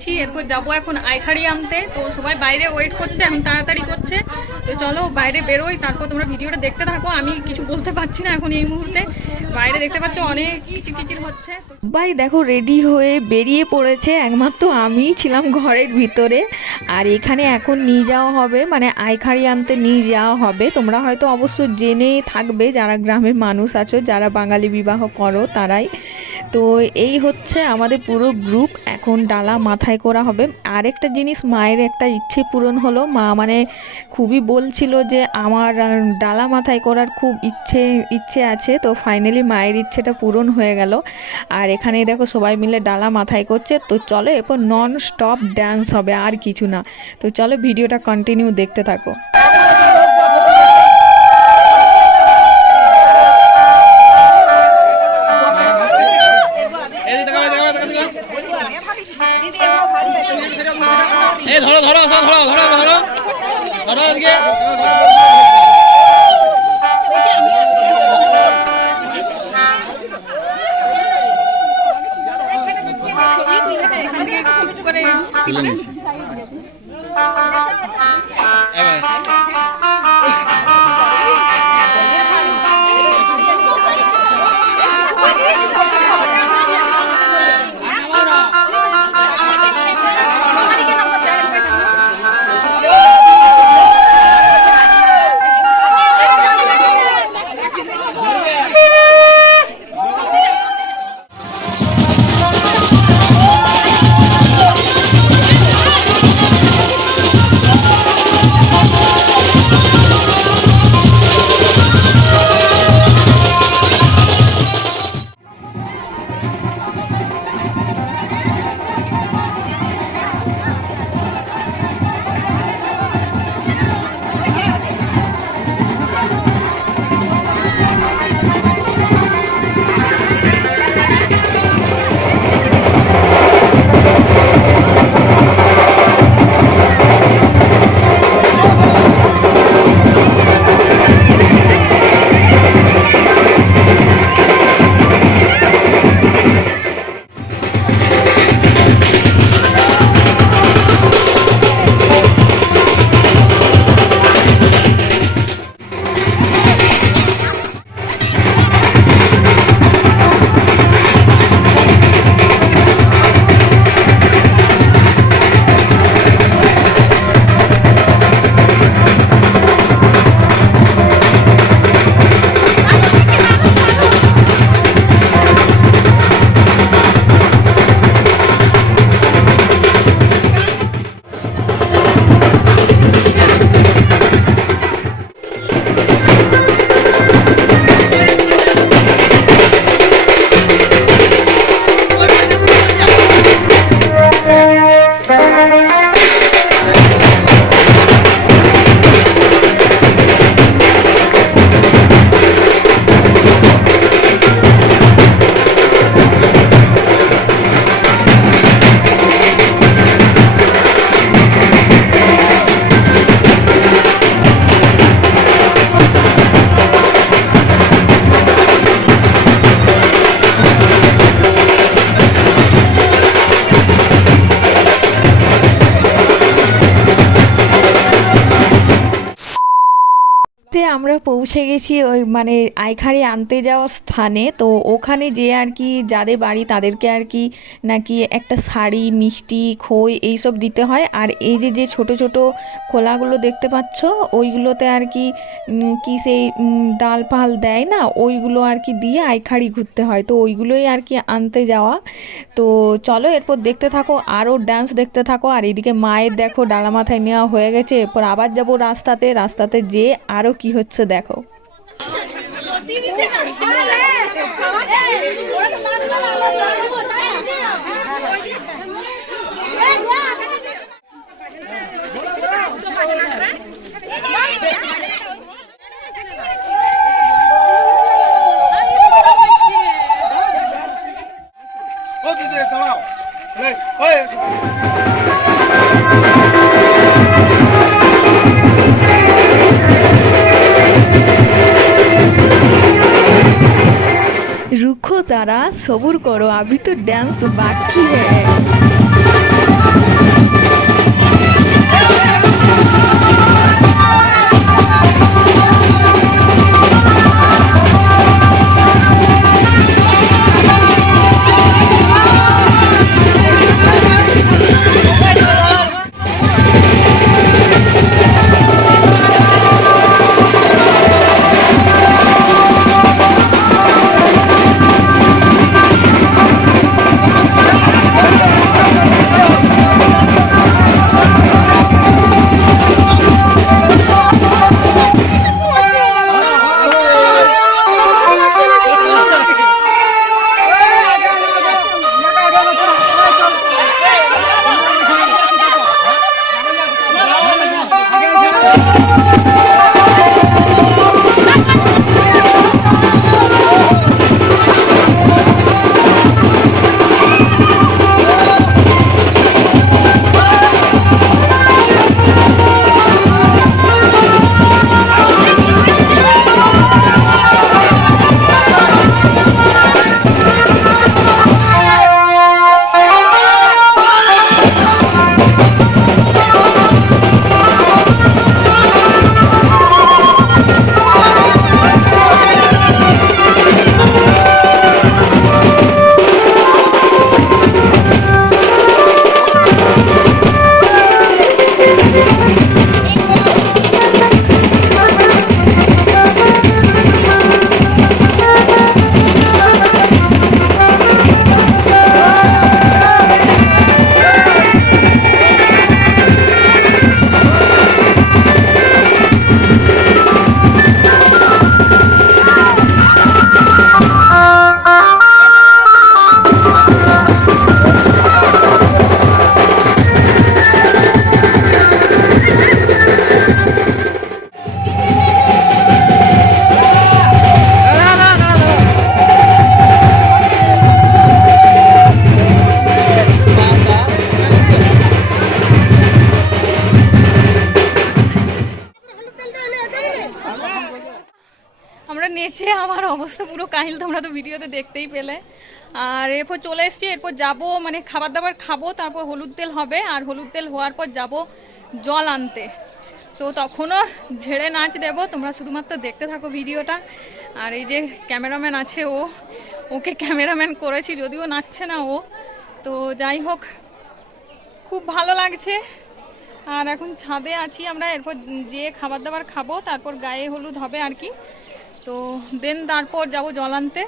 Ready এরপর যাব এখন আইখাড়ি আনতে। তো সবাই বাইরে ওয়েট করছে, এখন তাড়াতাড়ি করছে। তো চলো বাইরে বেরোই, তারপর তোমরা ভিডিওটা দেখতে থাকো। আমি কিছু বলতে পারছি না এখন এই মুহূর্তে। বাইরে দেখতে পাচ্ছ অনেক কিচির কিচির হচ্ছে ভাই দেখো রেডি হয়ে বেরিয়ে পড়েছে, একমাত্র আমি ছিলাম ঘরের ভিতরে। আর এখানে এখন নিয়ে যাওয়া হবে মানে আইখাড়ি আনতে নিয়ে যাওয়া হবে। তোমরা হয়তো অবশ্য জেনে থাকবে, যারা গ্রামের মানুষ আছো, যারা বাঙালি বিবাহ করো, তারাই। তো এই হচ্ছে আমাদের পুরো গ্রুপ এখন ডালা মাথায় করা হবে। আরেকটা জিনিস মায়ের একটা ইচ্ছে পূরণ হলো। মা মানে খুবই বলছিল যে আমার ডালা মাথায় করার খুব ইচ্ছে ইচ্ছে আছে। তো ফাইনালি মায়ের ইচ্ছেটা পূরণ হয়ে গেল। আর এখানে দেখো সবাই মিলে ডালা মাথায় করছে। তো চলো এরপর নন স্টপ ড্যান্স হবে, আর কিছু না। তো চলো ভিডিওটা কন্টিনিউ দেখতে থাকো। আমরা পৌঁছে গেছি ওই মানে আইখারি আনতে যাওয়ার স্থানে। তো ওখানে যে আর কি যাদের বাড়ি তাদেরকে আর কি নাকি একটা শাড়ি, মিষ্টি, খই এইসব দিতে হয়। আর এই যে যে ছোট ছোট খোলাগুলো দেখতে পাচ্ছ, ওইগুলোতে আর কি কি সেই ডাল পাল দেয় না? ওইগুলো আর কি দিয়ে আইখাড়ি ঘুরতে হয়। তো ওইগুলোই আর কি আনতে যাওয়া। তো চলো এরপর দেখতে থাকো, আরও ডান্স দেখতে থাকো। আর এদিকে মায়ের দেখো, ডালা মাথায় নেওয়া হয়ে গেছে। এরপর আবার যাব রাস্তাতে। রাস্তাতে যে আরও কি হচ্ছে দেখো। ও प्यारा सबूर करो अभी तो डांस बाकी है কাহিল তোমরা তো ভিডিওতে দেখতেই পেলে। আর এরপর চলে এসেছি, এরপর যাব মানে খাবার দাবার খাব, তারপর হলুদ তেল হবে, আর হলুদ তেল হওয়ার পর যাব জল আনতে। তো তখনও ঝেড়ে নাচ দেব, তোমরা শুধুমাত্র দেখতে থাকো ভিডিওটা। আর এই যে ক্যামেরাম্যান আছে ও, ওকে ক্যামেরাম্যান করেছি, যদিও নাচছে না ও। তো যাই হোক, খুব ভালো লাগছে। আর এখন ছাদে আছি আমরা, এরপর যেয়ে খাবার দাবার খাব, তারপর গায়ে হলুদ হবে আর কি। তো দেন তারপর যাব জল আনতে।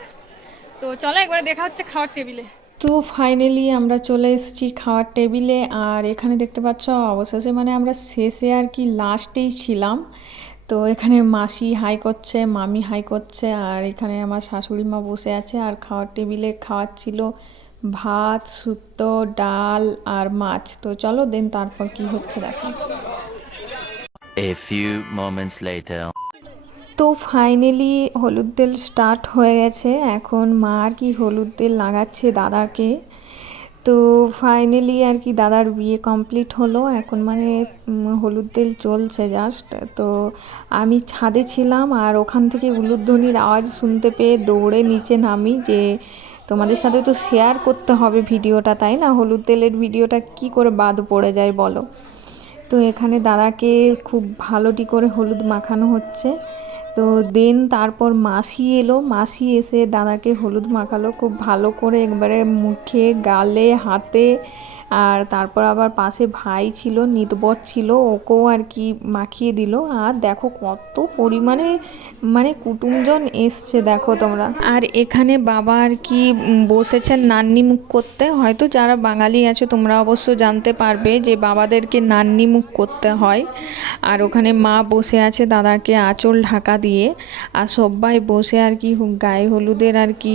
তো চলো একবারে দেখা হচ্ছে খাওয়ার টেবিলে। তো ফাইনালি আমরা চলে এসেছি খাওয়ার টেবিলে আর এখানে দেখতে পাচ্ছ অবশেষে মানে আমরা শেষে আর কি লাস্টেই ছিলাম। তো এখানে মাসি হাই করছে মামি হাই করছে আর এখানে আমার শাশুড়ি মা বসে আছে আর খাওয়ার টেবিলে খাওয়ার ছিল ভাত শুক্তো ডাল আর মাছ। তো চলো দেন তারপর কি হচ্ছে দেখা। A few moments later. তো ফাইনালি হলুদ তেল স্টার্ট হয়ে গেছে। এখন মা আর কি হলুদ তেল লাগাচ্ছে দাদাকে। তো ফাইনালি আর কি দাদার বিয়ে কমপ্লিট হলো। এখন মানে হলুদ তেল চলছে জাস্ট তো আমি ছাদে ছিলাম আর ওখান থেকে উলুধ্বনির আওয়াজ শুনতে পেয়ে দৌড়ে নিচে নামি যে তোমাদের সাথে তো শেয়ার করতে হবে ভিডিওটা, তাই না? হলুদ তেলের ভিডিওটা কি করে বাদ পড়ে যায় বলো? তো এখানে দাদাকে খুব ভালোটি করে হলুদ মাখানো হচ্ছে। তো দেন তারপর মাসি এলো। মাসি এসে দাদাকে হলুদ মাখালো। খুব ভালো করে একবারে মুখে, গালে, হাতে আর তারপর আবার পাশে ভাই ছিল, নিতবর ছিল, ওকেও আর কি মাখিয়ে দিল। আর দেখো কত পরিমাণে মানে কুটুমজন এসছে, দেখো তোমরা। আর এখানে বাবা আর কি বসেছেন নান্নি মুখ করতে। হয়তো যারা বাঙালি আছে, তোমরা অবশ্য জানতে পারবে যে বাবাদেরকে নান্নি মুখ করতে হয়। আর ওখানে মা বসে আছে দাদাকে আঁচল ঢাকা দিয়ে। আর সবাই বসে আর কি গায়ে হলুদের আর কি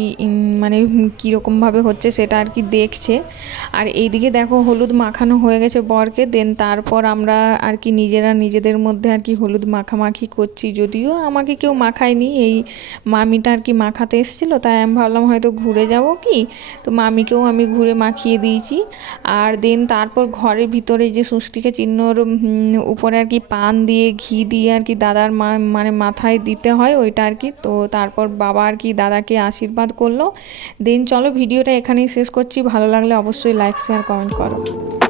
মানে কীরকমভাবে হচ্ছে সেটা আর কি দেখছে। আর এইদিকে দেখো হলুদ মাখানো হয়ে গেছে বরকে দেন তারপর আমরা আর কি নিজেরা নিজেদের মধ্যে আর কি হলুদ মাখামাখি করছি। যদিও আমাকে কেউ মাখায়নি, এই মামিটা আর কি মাখাতে এসেছিল, তাই আমি ভাবলাম হয়তো ঘুরে যাব কি? তো মামিকেও আমি ঘুরে মাখিয়ে দিয়েছি। আর দেন তারপর ঘরের ভিতরে যে ষষ্ঠীকে চিহ্নর উপরে আর কি পান দিয়ে, ঘি দিয়ে আর কি দাদার মা মানে মাথায় দিতে হয় ওইটা আর কি। তো তারপর বাবা আর কি দাদাকে আশীর্বাদ করল। দেন চলো ভিডিওটা এখানেই শেষ করছি। ভালো লাগলে অবশ্যই লাইক শেয়ার কমেন্ট 八爪